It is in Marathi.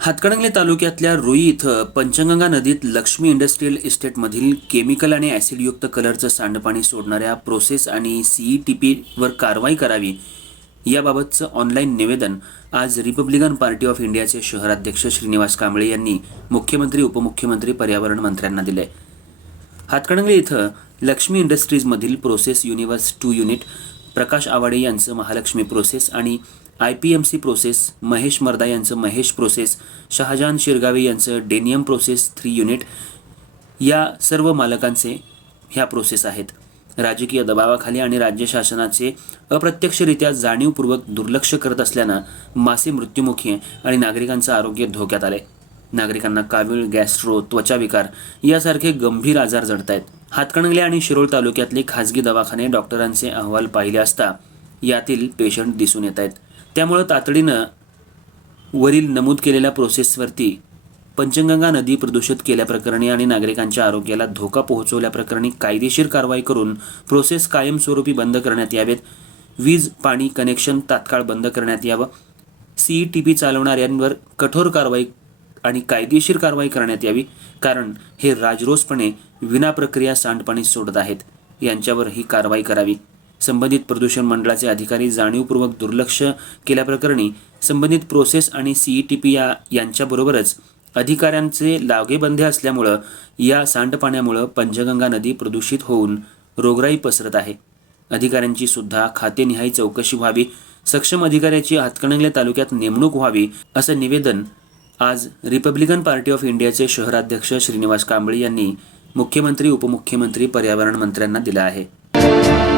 हातकणंगले तालुक्यातल्या रुई इथं पंचगंगा नदीत लक्ष्मी इंडस्ट्रीयल इस्टेटमधील केमिकल आणि ॲसिडयुक्त कलरचं सांडपाणी सोडणाऱ्या प्रोसेस आणि सीई टी पीवर कारवाई करावी याबाबतचं ऑनलाईन निवेदन आज रिपब्लिकन पार्टी ऑफ इंडियाचे शहराध्यक्ष श्रीनिवास कांबळे यांनी मुख्यमंत्री उपमुख्यमंत्री पर्यावरण मंत्र्यांना दिले हातकणंगले इथं Lakshmi इंडस्ट्रीजमधील process universe two unit Prakash Awade यांचं महालक्ष्मी प्रोसेस आणि I P M C process Mahesh Marda यांचं महेश प्रोसेस शहाजहान शिरगावे यांचं डेनियम प्रोसेस थ्री युनिट या सर्व मालकांचे ह्या प्रोसेस आहेत. राजकीय दबावाखाली आणि राज्य शासनाचे अप्रत्यक्षरित्या जाणीवपूर्वक दुर्लक्ष करत असल्यानं मासे मृत्युमुखी आणि नागरिकांचं आरोग्य धोक्यात आले नागरिकांना कावीळ गॅस्ट्रो त्वचाविकार यासारखे गंभीर आजार जडत आहेत हातकणंगले आणि शिरोळ तालुक्यातले खासगी दवाखाने डॉक्टरांचे अहवाल पाहिले असता यातील पेशंट दिसून येत आहेत त्यामुळं तातडीनं वरील नमूद केलेल्या प्रोसेसवरती पंचगंगा नदी प्रदूषित केल्याप्रकरणी आणि नागरिकांच्या आरोग्याला धोका पोहोचवल्याप्रकरणी कायदेशीर कारवाई करून प्रोसेस कायमस्वरूपी बंद करण्यात यावेत. वीज पाणी कनेक्शन तात्काळ बंद करण्यात यावं. सीई टी पी चालवणाऱ्यांवर कठोर कारवाई आणि कायदेशीर कारवाई करण्यात यावी कारण हे राजरोसपणे विनाप्रक्रिया सांडपाणी सोडत आहेत. यांच्यावर ही कारवाई करावी. संबंधित प्रदूषण मंडळाचे अधिकारी जाणीवपूर्वक दुर्लक्ष केल्याप्रकरणी संबंधित प्रोसेस आणि सीई टी पी या यांच्याबरोबरच अधिकाऱ्यांचे लागेबंधे असल्यामुळं या सांडपाण्यामुळं पंचगंगा नदी प्रदूषित होऊन रोगराई पसरत आहे. अधिकाऱ्यांची सुद्धा खातेनिहाय चौकशी व्हावी सक्षम अधिकाऱ्याची हातकणंगले तालुक्यात नेमणूक व्हावी असं निवेदन आज रिपब्लिकन पार्टी ऑफ इंडियाचे शहराध्यक्ष श्रीनिवास कांबळे यांनी मुख्यमंत्री उपमुख्यमंत्री पर्यावरण मंत्र्यांना दिलं आहे.